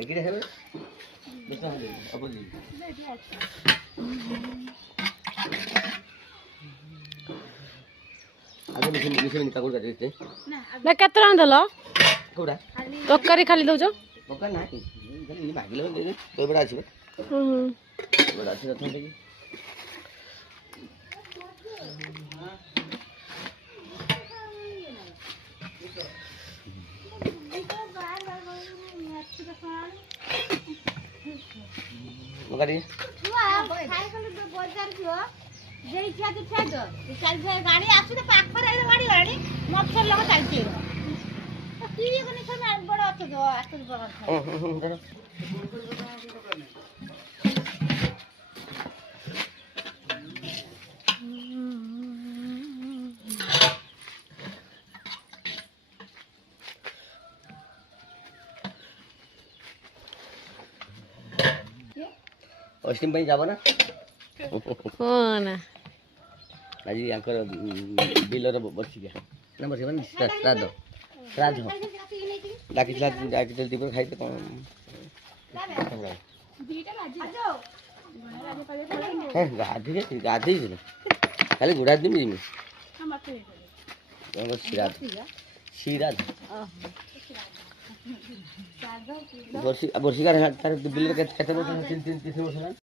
ଏକିଟା ହେବେ ବେଶ ହେବେ ଅପୋଜି ଆଗ ମିଶେଇ କାକୁଡି କାଟି ଦେଇତେ ନା କେତେ ଟଙ୍କା ଦେଲ କୋଉଟା ତରକାରୀ ଖାଲି ଦଉଛ ପକା ନାହିଁ ଖାଲି ମାଗିଲେ ଦେଇ ତୋ ବଡ ଆସିବେ ବଡ ଆସିବେ ଅଛନ୍ତି କି गाड़ी अस्टिम पनि যাব না না ଆଜି ଆଙ୍କର ବିଲର ବସିକା ନା ବସିବା ନା ଶ୍ରାଦ୍ଧ ଶ୍ରାଦ୍ଧ ଡାକିଥିଲା ଦୀପ ଖାଇତେ କ'ଣ ଗାଧେଇছিল ଖାଲି ଗୁଡ଼ା ଦିନ ଯିମି ଶ୍ରାଦ୍ଧ ବର୍ଷିକା ତାର ବିଲରେ କେତେ ବର୍ଷ 3 ବର୍ଷ